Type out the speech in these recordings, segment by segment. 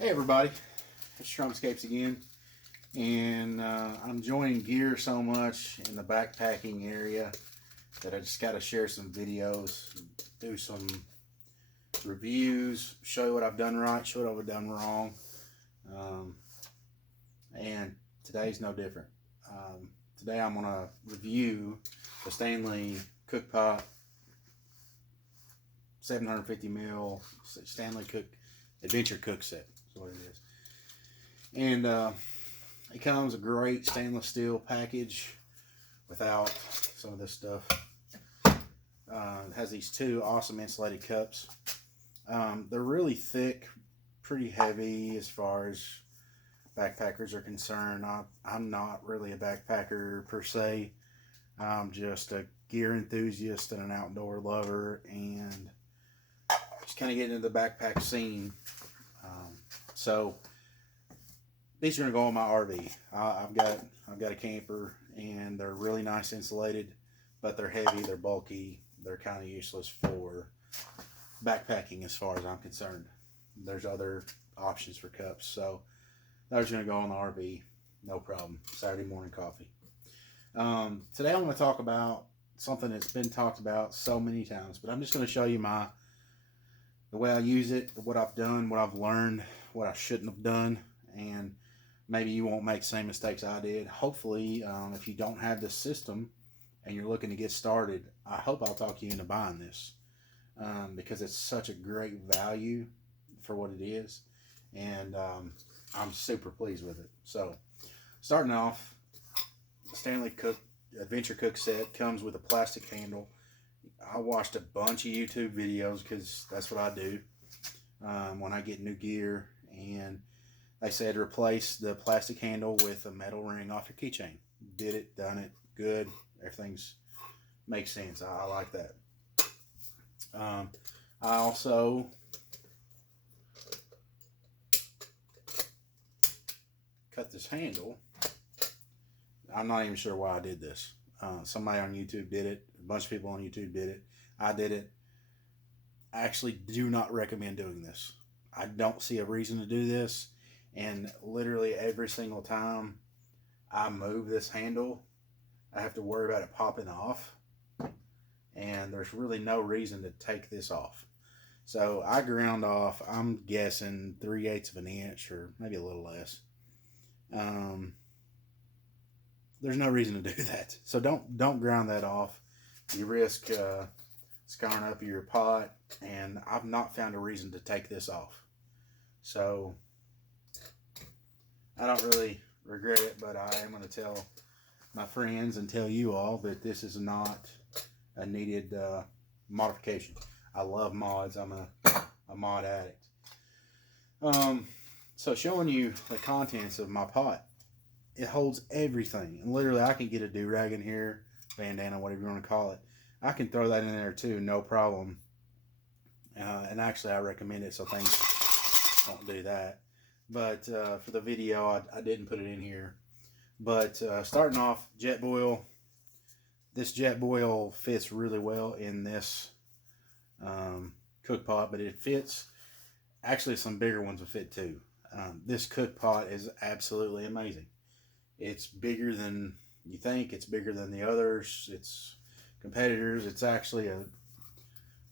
Hey everybody, it's Trumpscapes again, and I'm enjoying gear so much in the backpacking area that I just got to share some videos, do some reviews, show you what I've done right, show you what I've done wrong, and today's no different. Today I'm going to review the Stanley Cook Pot 750 mil Stanley Adventure Cook Set. That's what it is. And it comes a great stainless steel package without some of this stuff. It has these two awesome insulated cups. They're really thick, pretty heavy as far as backpackers are concerned. I'm not really a backpacker per se. I'm just a gear enthusiast and an outdoor lover, and just kind of getting into the backpack scene. So these are gonna go on my RV. I've got a camper, and they're really nice insulated, but they're heavy, they're bulky, they're kind of useless for backpacking as far as I'm concerned. There's other options for cups, so those are gonna go on the RV, no problem. Saturday morning coffee. Today I'm gonna talk about something that's been talked about so many times, but I'm just gonna show you the way I use it, what I've done, what I've learned, what I shouldn't have done, and maybe you won't make the same mistakes I did. Hopefully, if you don't have this system and you're looking to get started, I hope I'll talk you into buying this, because it's such a great value for what it is, and I'm super pleased with it. So, starting off, the Stanley Adventure Cook Set comes with a plastic handle. I watched a bunch of YouTube videos because that's what I do when I get new gear, and they said replace the plastic handle with a metal ring off your keychain. Did it, done it, good. Everything's makes sense. I like that. I also cut this handle. I'm not even sure why I did this. Somebody on YouTube did it. A bunch of people on YouTube did it. I did it. I actually do not recommend doing this. I don't see a reason to do this. And literally every single time I move this handle, I have to worry about it popping off. And there's really no reason to take this off. So I ground off, I'm guessing 3/8 of an inch or maybe a little less. There's no reason to do that. So don't ground that off. You risk scarring up your pot, and I've not found a reason to take this off. So I don't really regret it, but I am going to tell my friends and tell you all that this is not a needed modification. I love mods. I'm a mod addict. So showing you the contents of my pot. It holds everything, and literally I can get a do-rag in here, bandana, whatever you want to call it. I can throw that in there too, no problem. And actually I recommend it so things don't do that. But for the video, I didn't put it in here. But starting off, Jetboil. This Jetboil fits really well in this cook pot, but it fits. Actually, some bigger ones will fit too. This cook pot is absolutely amazing. It's bigger than you think. It's bigger than the others. It's competitors. It's actually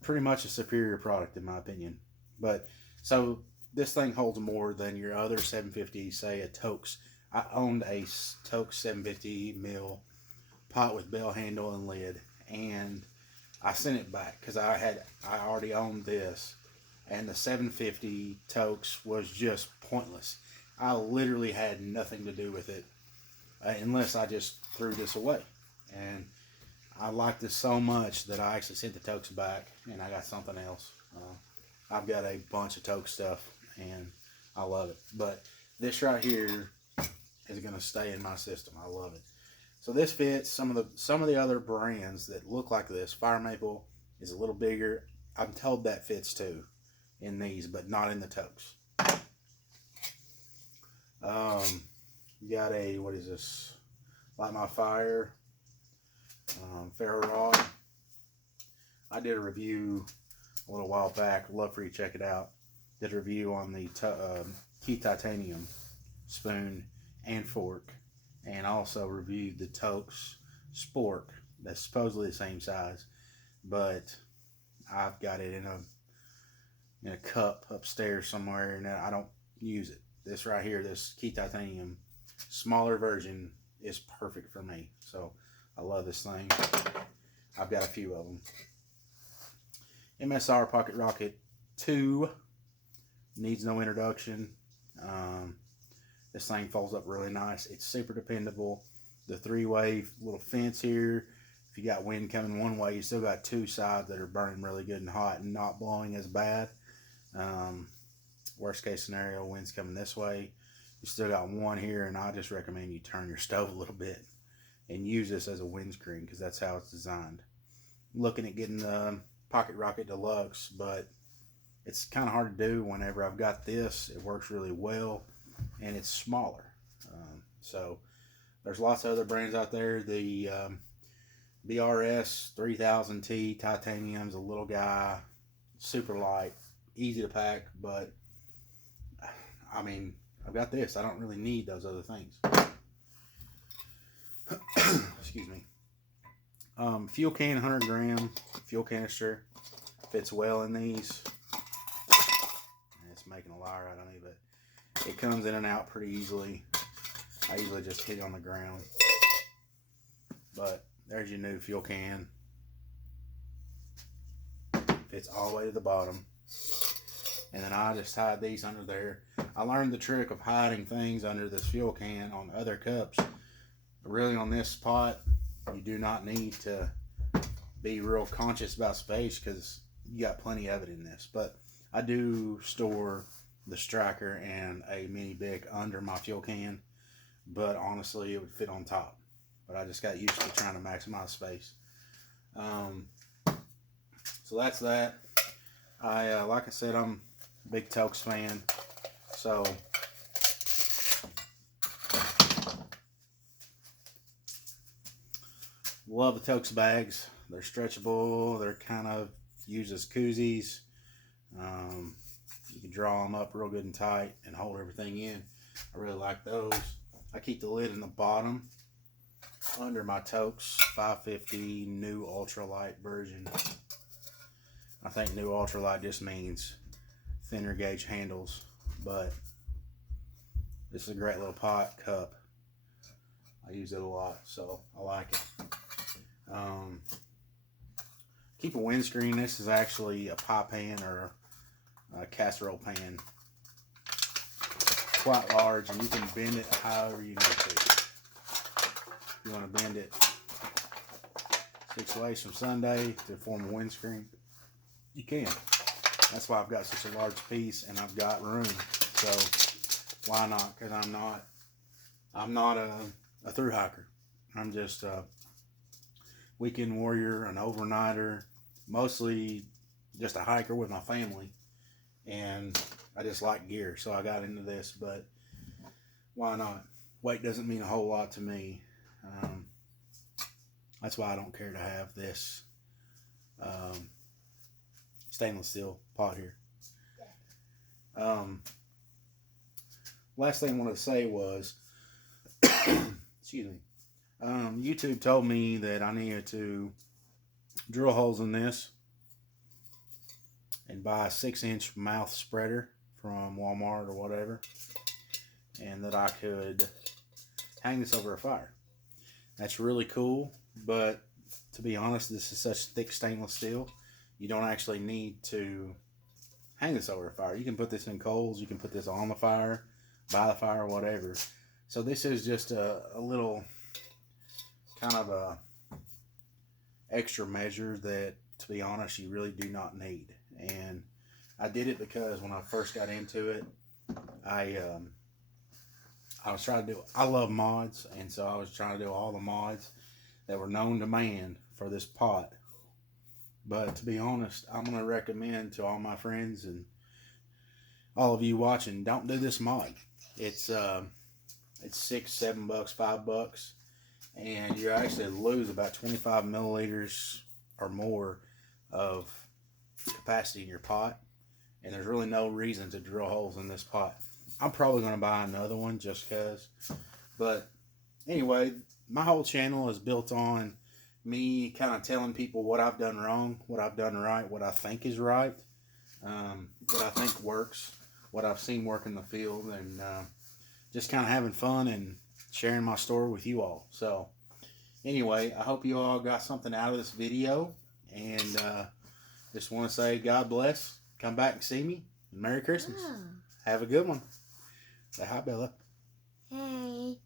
pretty much a superior product in my opinion. But so this thing holds more than your other 750, say a Toaks. I owned a Toaks 750 mil pot with bell handle and lid, and I sent it back because I already owned this, and the 750 Toaks was just pointless. I literally had nothing to do with it unless I just threw this away. And I like this so much that I actually sent the Toaks back, and I got something else. I've got a bunch of Toaks stuff, and I love it. But this right here is going to stay in my system. I love it. So this fits. Some of the other brands that look like this, Fire Maple is a little bigger. I'm told that fits too in these, but not in the Toaks. You got a, what is this? Light My Fire ferro rod. I did a review a little while back. I'd love for you to check it out. did a review on the Key Titanium spoon and fork, and also reviewed the Toaks Spork that's supposedly the same size, but I've got it in a cup upstairs somewhere, and I don't use it. This right here, this Key Titanium smaller version, is perfect for me. So I love this thing. I've got a few of them. MSR Pocket Rocket 2 needs no introduction. This thing folds up really nice. It's super dependable. The 3-way little fence here, if you got wind coming one way, you still got 2 sides that are burning really good and hot and not blowing as bad. Worst case scenario, wind's coming this way, you still got one here, and I just recommend you turn your stove a little bit and use this as a windscreen, because that's how it's designed. Looking at getting the Pocket Rocket Deluxe, but it's kind of hard to do whenever I've got this. It works really well, and it's smaller. So there's lots of other brands out there. The BRS 3000T Titanium's a little guy, super light, easy to pack, but I mean, I've got this. I don't really need those other things. Excuse me. Fuel can, 100 gram fuel canister, fits well in these. And it's making a liar out of me, but it comes in and out pretty easily. I usually just hit it on the ground. But there's your new fuel can. Fits all the way to the bottom. And then I just hide these under there. I learned the trick of hiding things under this fuel can on other cups. But really on this pot, you do not need to be real conscious about space, because you got plenty of it in this. But I do store the striker and a mini Bic under my fuel can, but honestly it would fit on top. But I just got used to trying to maximize space. So that's that. Like I said, I'm a big Toaks fan, so love the Toaks bags. They're stretchable. They're kind of used as koozies. You can draw them up real good and tight and hold everything in. I really like those. I keep the lid in the bottom under my Toaks 550 new ultralight version. I think new ultralight just means thinner gauge handles, but this is a great little pot cup. I use it a lot, so I like it. Keep a windscreen. This is actually a pie pan or a casserole pan. Quite large, and you can bend it however you need to. If you want to bend it 6 ways from Sunday to form a windscreen, you can. That's why I've got such a large piece, and I've got room. So why not? Because I'm not a thru hiker. I'm just a weekend warrior, an overnighter, mostly just a hiker with my family, and I just like gear, so I got into this. But why not? Weight doesn't mean a whole lot to me. That's why I don't care to have this stainless steel pot here. Last thing I wanted to say was, excuse me, YouTube told me that I needed to drill holes in this and buy a 6-inch mouth spreader from Walmart or whatever, and that I could hang this over a fire. That's really cool, but to be honest, this is such thick stainless steel, you don't actually need to hang this over a fire. You can put this in coals, you can put this on the fire, by the fire, whatever. So this is just a little kind of a extra measure that, to be honest, you really do not need. And I did it because when I first got into it, I was trying to do, I love mods, and so I was trying to do all the mods that were known to man for this pot. But to be honest, I'm going to recommend to all my friends and all of you watching, don't do this mod. It's $6, $7, $5, and you actually lose about 25 milliliters or more of capacity in your pot. and there's really no reason to drill holes in this pot. I'm probably going to buy another one just because. But anyway, my whole channel is built on me kind of telling people what I've done wrong, what I've done right, what I think is right, what I think works, what I've seen work in the field, and just kind of having fun and sharing my story with you all. So anyway, I hope you all got something out of this video, and just want to say God bless. Come back and see me, and Merry Christmas. Oh. Have a good one. Say hi, Bella. Hey.